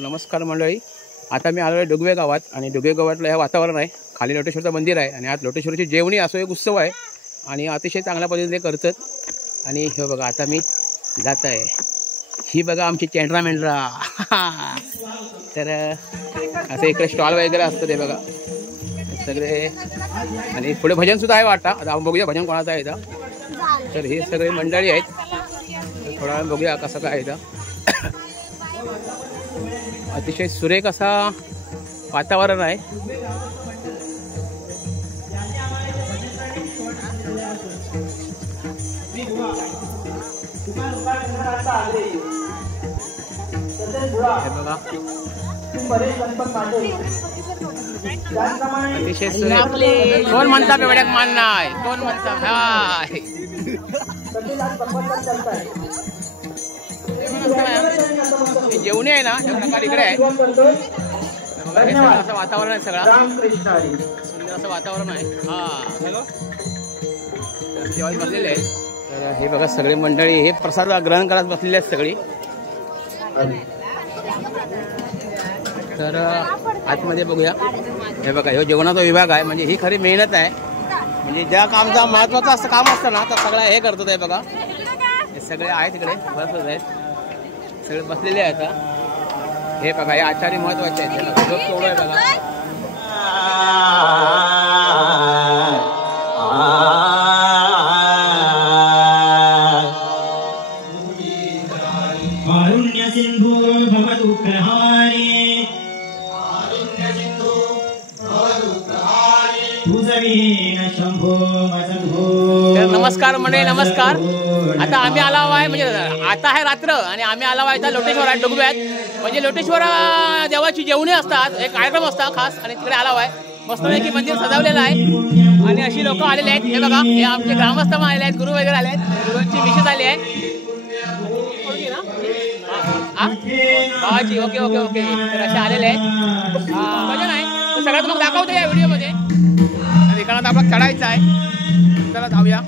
नमस्कार मंडळी, आता मी आलो आहे डोगवे गावात आणि डोगवे गावातलं हे वातावरण आहे. खाली लोटेश्वरचं मंदिर आहे आणि आज लोटेश्वरची जेवणी असो एक उत्सव आहे आणि अतिशय चांगल्या पद्धतीने करतात. आणि हे बघा आता मी जात आहे. ही बघा आमची चेंड्रा मेंढरा. तर असं इकडे स्टॉल वगैरे असतं ते बघा सगळे. आणि पुढे भजन सुद्धा आहे वाटतं. आता आपण बघूया भजन कोणाचं आहे इथं. तर हे सगळे मंडळी आहेत. थोडा वेळ बघूया कसं काय इथं. अतिशय सुरेख असा वातावरण आहे. अतिशय सुरेख. कोण म्हणता बेवड्याक मान नाही, कोण म्हणता हाय. जेवणी आहे ना प्रकार इकडे आहे. असं वातावरण आहे सगळं सुंदर असं वातावरण आहे. जेवण बसलेले आहे. तर हे बघा सगळे मंडळी हे प्रसाद ग्रहण करत बसलेले आहेत सगळी. तर आतमध्ये बघूया. हे बघा हे जेवणाचा विभाग आहे. म्हणजे ही खरी मेहनत आहे. म्हणजे ज्या कामचा महत्वाचं असं काम असतं ना तर सगळं हे करतो. हे बघा हे सगळे आहेत तिकडे बसत आहेत सगळे बसलेले आहेत. हे बघा हे आचार्य महत्वाचे आहेत. झोप तोडू आहे बघा. नमस्कार मंडळी, नमस्कार. आता आम्ही आलो आहे म्हणजे आता आहे रात्र आणि आम्ही आलो आहे लोटेश्वर आहे डोगव्यात. म्हणजे लोटेश्वर देवाची जेवणी असतात, एक कार्यक्रम असतात खास आणि तिकडे आलो आहे. मस्तपैकी मंदिर सजवलेलं आहे आणि अशी लोक आलेले आहेत. हे बघा हे आमचे ग्रामस्थ आलेले आहेत, गुरु वगैरे आले आहेत. गुरुंची विशेष आली आहे. भावाची ओके ओके ओके. तर असे आलेले आहेत. भजन आहे तर सगळं तुम्हाला दाखवतो या व्हिडिओमध्ये. ठिकाणात आपल्याला चढायचं आहे. चला जाऊया.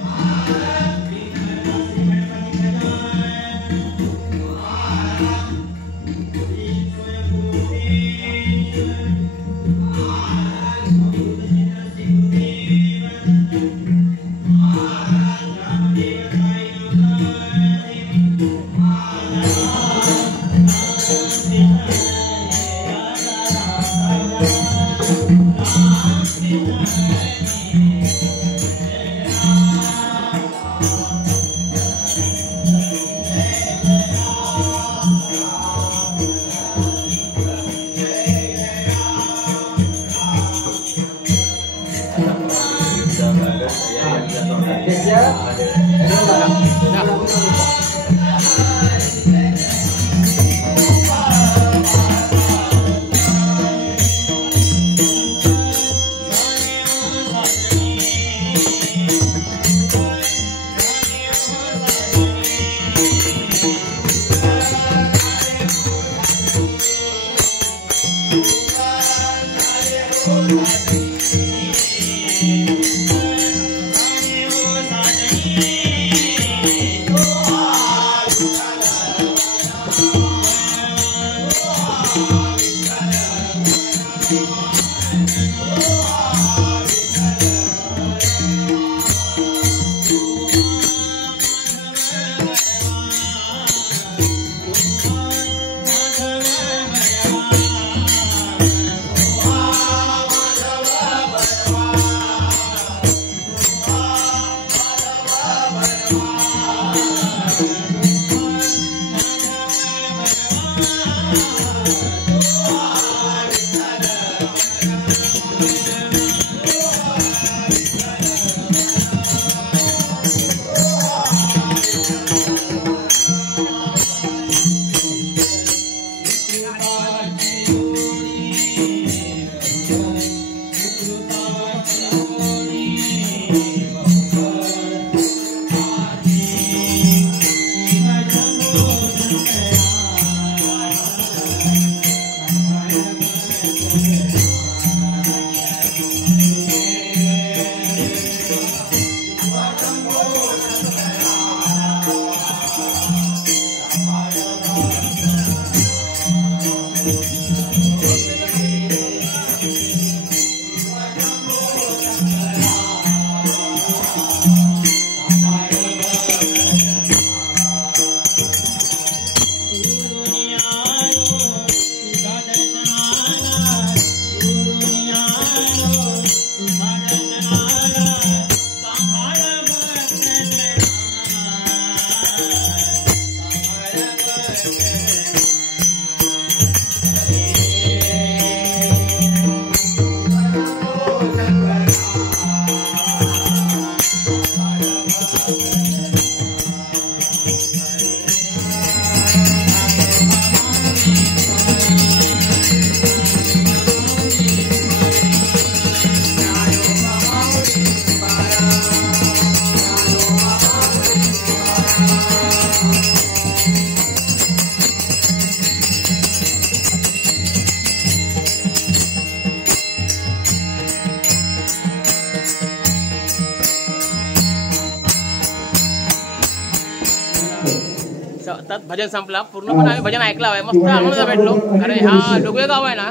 आता भजन संपला पूर्णपणे आम्ही भजन ऐकला आहे मस्त आनंद भेटलो कारण हा डोंगवे गाव आहे ना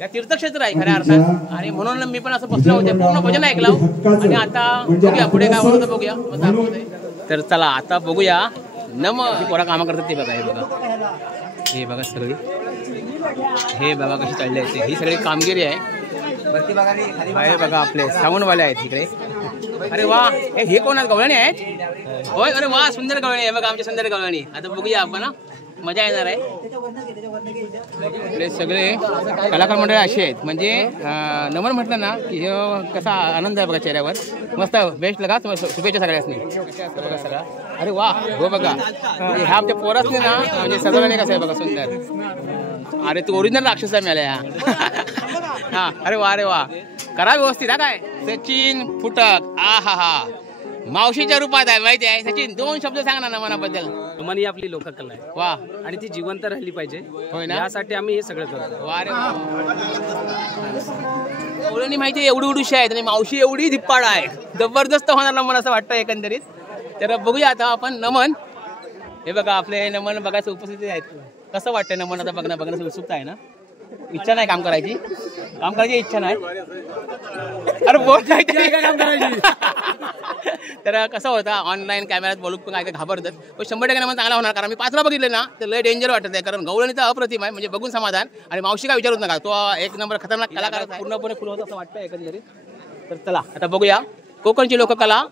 या तीर्थक्षेत्र आहे खऱ्या अर्थात आणि म्हणून मी पण असं बसलो होते पूर्ण भजन ऐकलं आणि आता बघूया पुढे काय होतं बघूया तर चला आता बघूया पोरा कामं करतात ते बघा हे बघा सगळी हे बघा कशी चालली आहे ही सगळी कामगिरी आहे बघा आपले साऊंडवाले आहेत इकडे अरे वा हे कोण आहेत गवळणी आहेत होय अरे वा सुंदर गवळणी आहे बघा आमची सुंदर गवळणी आता बघूया आपण मजा येणार आहे सगळे कलाकार मंडळ असे आहेत म्हणजे नमन म्हटलं ना की कसा आनंद आहे बघा चेहऱ्यावर मस्त बेस्ट लगा शुभेच्छा सगळ्यांनी बघा सगळा अरे वा हो बघा ह्या आमच्या पोरासने ना म्हणजे सगळ्यांनी कसं आहे बघा सुंदर अरे तू ओरिजिनल राक्षस आहे मला हा अरे वा करा व्यवस्थित हा काय सचिन फुटक हा मावशीच्या रूपात आहे माहिती आहे सचिन 2 शब्द सांग ना नमनाबद्दल नमन ही आपली लोककला आहे वा आणि ती जिवंत राहिली पाहिजे होय ना यासाठी आम्ही हे सगळं करतो वा रे ओळणी माहिती आहे एवढी आहेत आणि मावशी एवढी धिप्पाड आहे जबरदस्त होणार नमन असं वाटतं एकंदरीत तर बघूया आता आपण नमन हे बघा आपले नमन बघायचं उपस्थिती आहेत कसं वाटतंय नमन आता बघण्याची उत्सुकता आहे ना इच्छा नाही काम करायची इच्छा नाही अरे बोल काम करायची तर कसं होतं ऑनलाईन कॅमेऱ्यात बोलू पण काय घाबरतात पण 100% नमन चांगला होणार कारण मी 5ला बघितले ना तर लय डेंजर वाटत आहे कारण गवळणी तर अप्रतिम आहे म्हणजे बघून समाधान आणि मावशी काय विचारूच नका तो एक नंबर खतरनाक कलाकार पूर्णपणे फुल होत असं वाटतं एकंदरीत तर चला आता बघूया कोकणची लोककला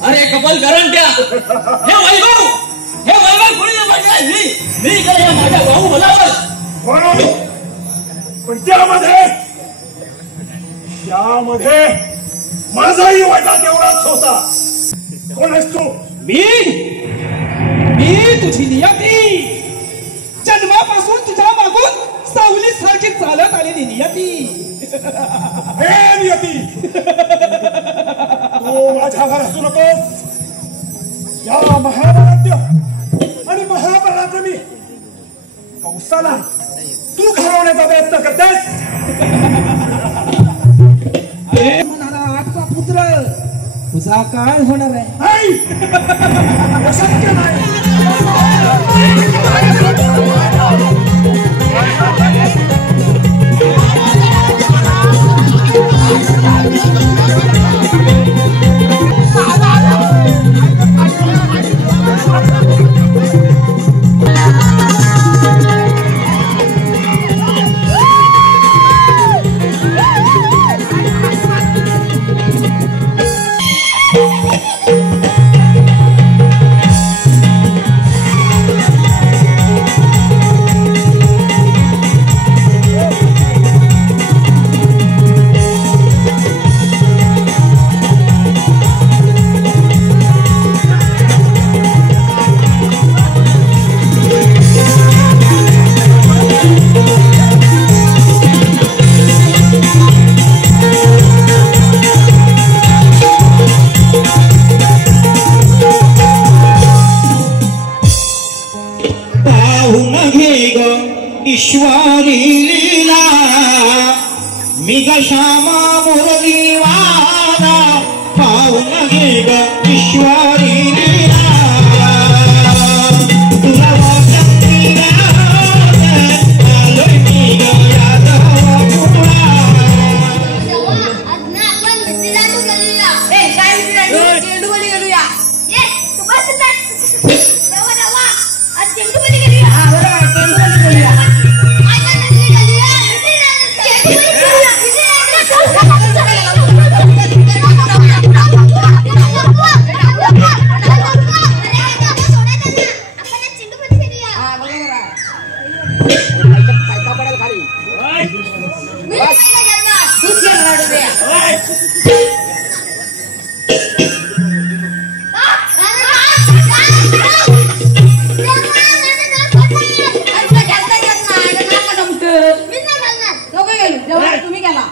अरे कपल गरंट्या हे वैभव कोणी मी काय माझ्या भाऊ बोलावर पण त्यामध्ये माझाही वाटा तेवढाच होता कोण आहेस तू मी तुझी नियती जन्मापासून तुझ्या मागून सावली सारखी चालत आलेली नियती हे नियती तू माझ्या घर असू नकोस या महाभारत आणि महापराक्रमी कंसाला तू घालवण्याचा प्रयत्न करतेस अरे म्हणाला आजचा पुत्र तुझा काय होणार आहे शक्य नाही रामा मुरली वाला पाहून घे ग ईश्वरी तुला वाटती आलोय मी ग तुम्ही गेला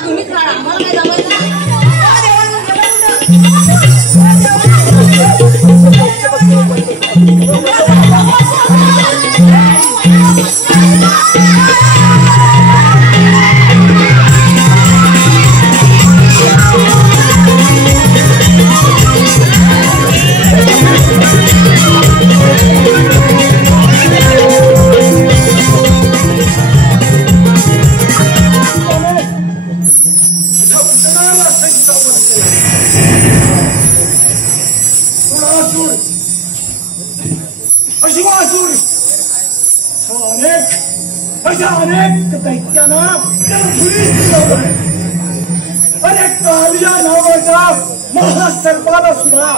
तुम्हीच काढा आम्हाला काय जमत अनेक दैत्यानं अरे कालिया नावाच्या महासर्पाला सुद्धा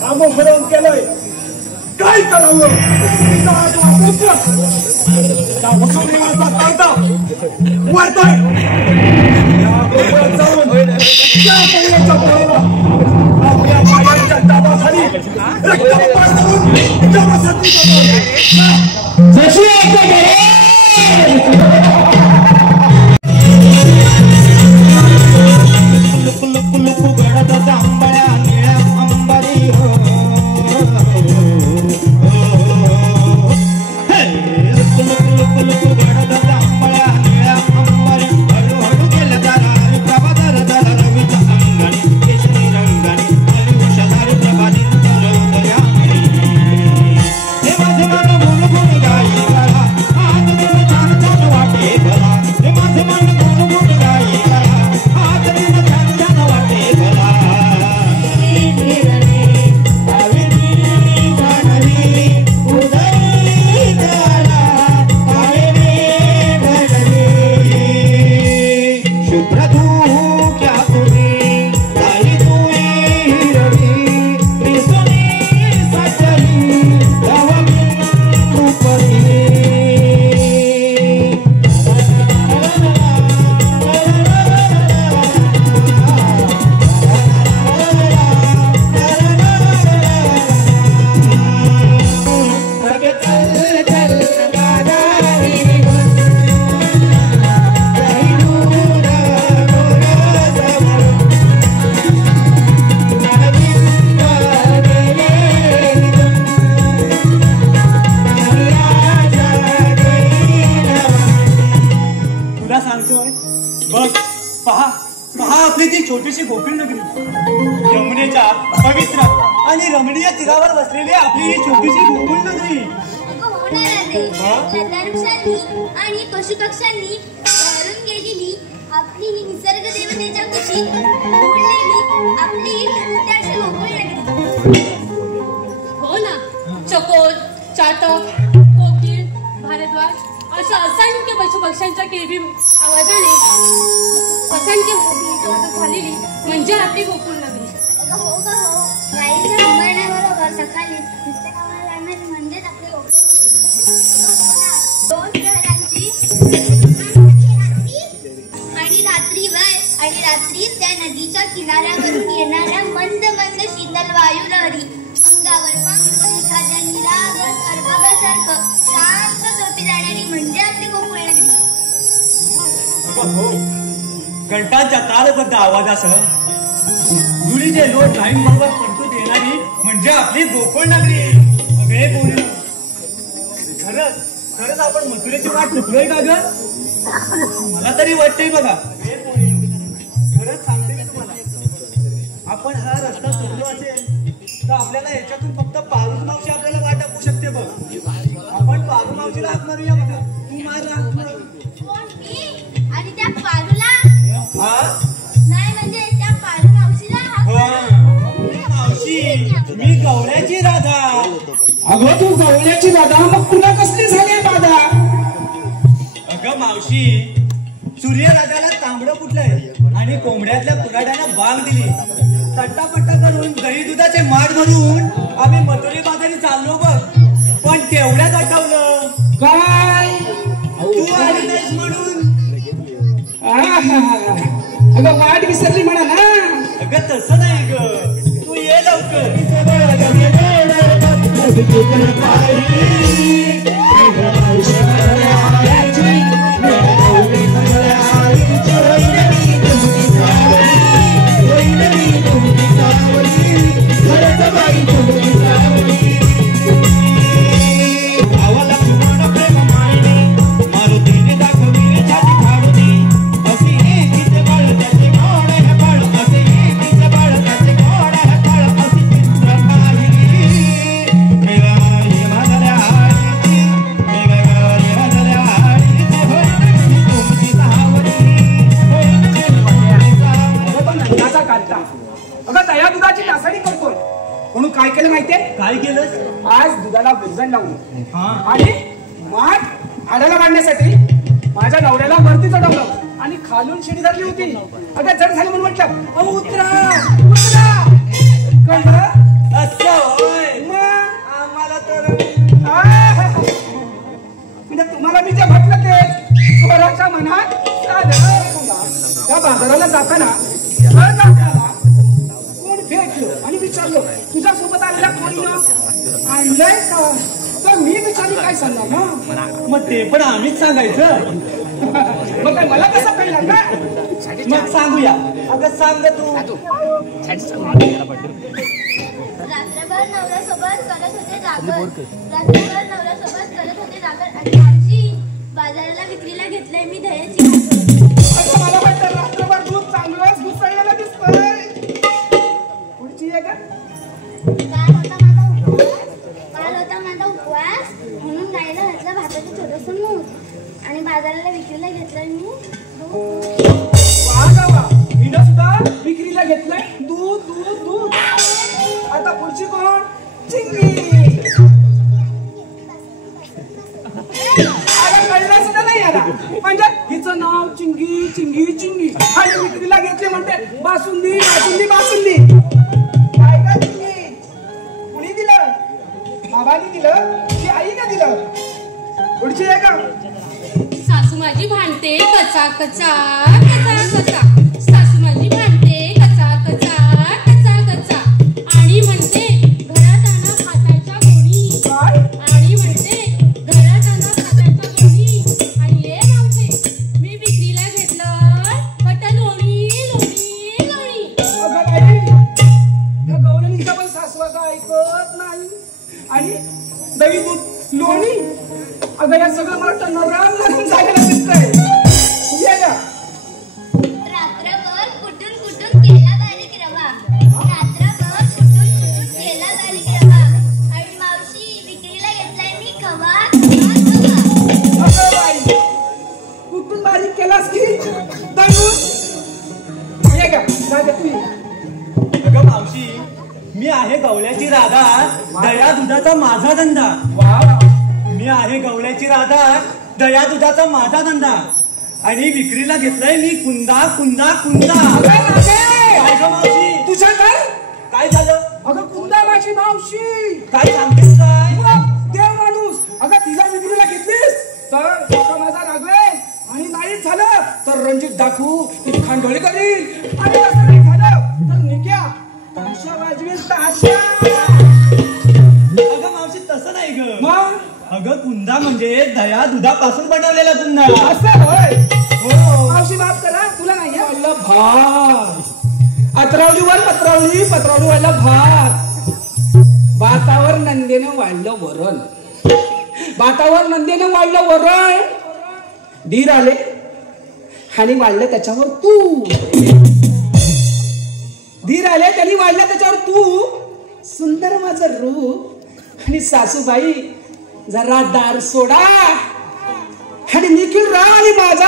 नामोहरण केलंय. काय करावं त्या वसुदेवाचा कायदा वाढतोय. जाऊन त्या पहिल्याच्या पोराला आपल्या पायाच्या दाबाखाली रक्तपात करून जमासाठी जशी छोटीशी गोकुळ नगरी यमुनेच्या पवित्र आणि रमणीय तीरावर बसलेली आपली ही छोटीशी गोकुळ नगरी आणि पशुपक्ष्यांनी भरून गेलेली आपली ही निसर्ग देवतेच्या कुशीत उडलेली आपली ही गोकुळ नगरी. हो ना, चकोर, चातक, कोकिळ, भारद्वाज अशा असंख्य पशुपक्ष्यांच्या किलबी आवाजाने असंख्य झालेली म्हणजे आपली गोकुळ नगरी. हो ग हो, गाईच्या अंबरण्याबरोबर सकाळी नुसते कामाला लागणारी म्हणजेच आपली गोकुळ. दोन प्रहरांची आणि रात्री त्या नदीच्या किनाऱ्यावरून येणाऱ्या मंद मंद शीतल वायू लहरी अंगावर पांघरून एखाद्या निरागस अर्भकासारखं शांत झोपी जाणारी म्हणजे आपली गोकुळ नगरी. घंटांच्या तालबद्ध आवाजासह धुळीचे लोट लाईन बरोबर परतून येणारी म्हणजे आपली गोकुळ नगरी. अगे पोरी, खरंच आपण मथुरेची वाट चुकलोय का ग? मला तरी वाटतंय बघा. खरंच सांगते मी तुम्हाला, आपण हा रस्ता चुकलो असेल तर आपल्याला याच्यातून फक्त पारुस मावशी आपल्याला वाट दाखवू शकते बघ. आपण पारू मावशीला हात मारूया बघा. तू मार आणि त्या पारूला हा नाही म्हणजे त्या पारू मावशीला मावशी, मी गवळ्याची राधा. अगं तू गवळ्याची दादा, मग तुला कसली झाली दादा? अगं मावशी, सूर्यराजाला तांबडं फुटलंय आणि कोंबड्यातल्या पुराड्यानं बाग दिली. तट्टापट्टा करून दही दुधाचे माठ भरून आम्ही मथुरे बाजारी चाललो बघ. पण तेवढ्यात आठवलं काय? तू आली नाहीस म्हणून. अगं वाट विसरली म्हणा ना. अगं तसं नाही ग, तू ये लवकर. म्हणून काय केलं माहितीये? काय केलं? आज दुधाला विरजण लावलं आणि माठ आडाला बांधण्यासाठी माझ्या नवऱ्याला वरती चढवलं आणि खालून शिडी धरली होती. अगं जड झालं म्हणून म्हटलं, अहो उतरा उतरा. कळलं? असं होय. मग आम्हाला तर म्हणजे तुम्हाला मी जे म्हटलं ते स्वराच्या मनात त्या बाजाराला जाताना कोण भेटलं आणि विचारलं तुझ्या सोबत आलेल्या कोणीनं आणलंय का? तर मी विचारली काय सांगणार ना. मग ते पण आम्हीच सांगायचं. मग काय मला कसं कळलं का? मग सांगूया. अगं सांग तू. रात्रभर नवऱ्यासोबत करत होते जागर आणि मावशी बाजाराला विक्रीला घेतलंय मी दह्याची भाकर. मला वाटतं रात्रभर दूध चांगलंच घुसळलेलं दिसतंय. पुढची आहे का? काल होता माझा उपवास म्हणून गाईला घातला भाताचं छोटंसं मूठ आणि बाजाराला विक्रीला घेतलंय मी हिनं सुद्धा विक्रीला घेतलंय दूध दूध दूध. आता पुढची कोण? चिंगी. कळलं सुद्धा नाही याला. म्हणजे हिचं नाव चिंगी चिंगी चिंगी आणि विक्रीला घेतले म्हणते बासुंदी बासुंदी बासुंदी. काय का चिंगी? कुणी दिलं? बाबांनी दिलं की आईने दिलं? पुढची आहे का? सासू माझी भांडते कचा कचा कचा कचा. सासू माझी भांडते कचा कचा कचा कचा आणि म्हणते घरात आणा खाताच्या गोणी. आणि म्हणते घरात आणा खाताच्या गोणी. आणि ये मावशे मी विक्रीला घेतलं बट लोणी लोणी लोणी. अगं बाई, त्या गवळणीचा पण सासवाचा ऐकत नाही. आणि दही दूध लोणी. अगं या सगळं मला वाटतं नरम नरम झालेलं दिसतंय. ये का? रात्रभर कुठून कुठून केला बारीक रवा. रात्रभर कुठून कुठून केला बारीक रवा आणि मावशी विक्रीला घेतलाय मी खवा खवा खवा. अगं बाई, कुठून बारीक केलास की दळून? ये का? राजा तू ये. अगं मावशी, मी आहे गवळ्याची राधा. दया दुधाचा माझा धंदा. मी आहे गवळ्याची राधा. दया दुधाचा माझा धंदा आणि विक्रीला घेतलाय मी कुंदा कुंदा कुंदा. काय गं मावशी? तुझ्या काय काय झालं? अगं कुंदा माझी मावशी. काय सांगतेस काय? देव माणूस. अगं तिला विक्रीला घेतलीस तर डोका माझा रागवेल आणि नाही झालं तर रणजित दाखवू ती खांडोळी करील आणि असं नाही झालं तर निक्या ताशा वाजवेल ताशा. अगं मावशी तसं नाही ग. मग अगं कुंदा म्हणजे दया दुधापासून बनवलेला कुंदा. असं होय. हो. मावशी माफ करा तुला नाही भात, अतरावलीवर पत्रावली, पत्रावली व्हायला भात, भातावर नंदीनं वाढलं वरण, भातावर नंदीनं वाढलं वरण, धीर आले आणि वाढलं त्याच्यावर तू, धीर आले त्यांनी वाढलं त्याच्यावर तू, सुंदर माझं रूप आणि सासूबाई जरा दार सोडा आणि निखिल राव आणि माझा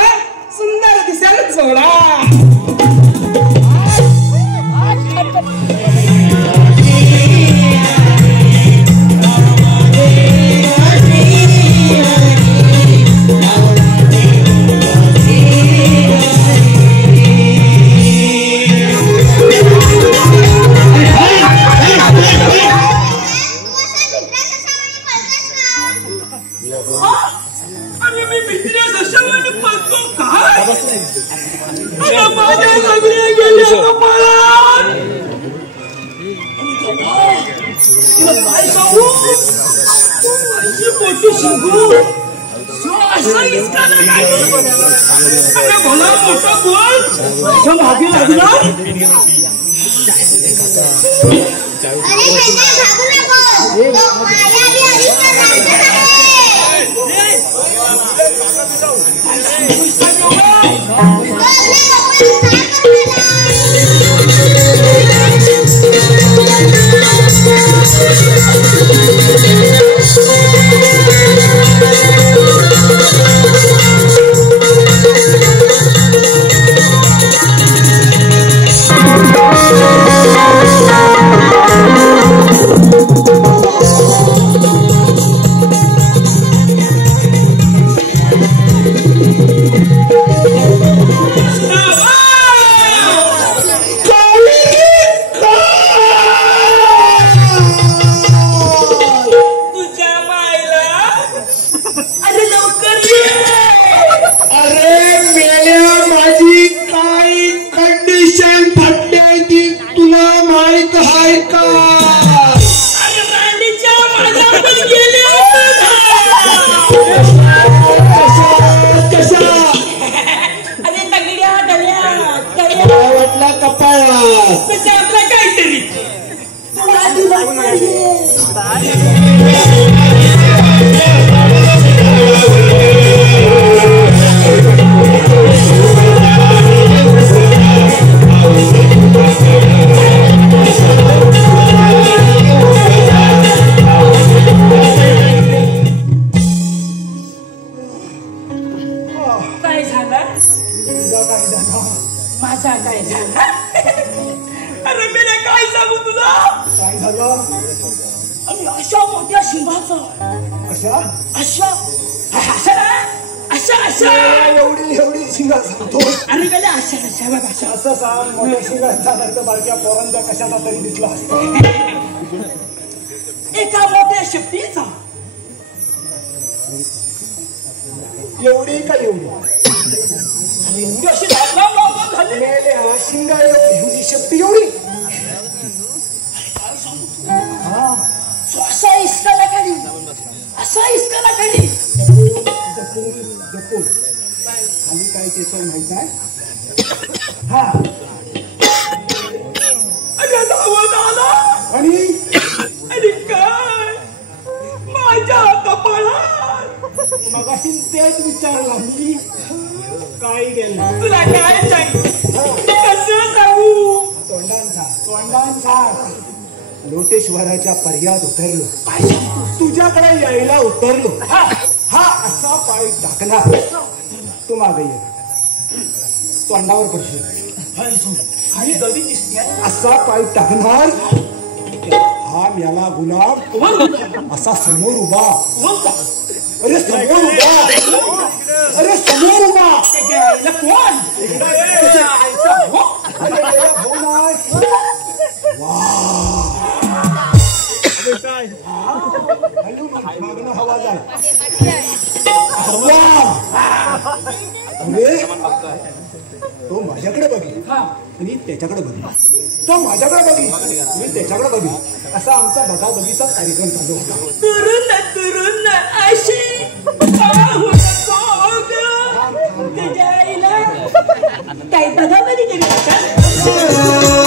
सुंदर दिसायला जोडा. बारक्या पोरांचा कशाचा तरी दिसला असतो. एका मोठ्या शक्तीचा एवढी का एवढी एवढी अशी झाली शिंगा एवढी शक्ती एवढी असा इसकाला काढी असा इसकाला काढी जपून खाली काय त्याचं माहित आहे. हा आणि काय माझ्या कपाळात मगाशी तेच विचारला मी काय गेलं तुला काय सांगू कसं सांगू तोंडांचा लोटेश्वराच्या पर्यात उतरलो तुझ्याकडे यायला उतरलो हा असा पाय टाकला तू मागे ये तोंडावर पडशील आणि गवी दिसते असा पाय टाकणार हा मेला गुलाब असा समोर उभा अरे समोर उभा अरे समोर उभा कोण हवा जाय अरे तो माझ्याकडे बघी आणि त्याच्याकडे बघी तो माझ्याकडे बघी मी त्याच्याकडे बघी असा आमचा बघाबघीचा कार्यक्रम चालू होता. तरुण अशी काही बघाबधी केली का?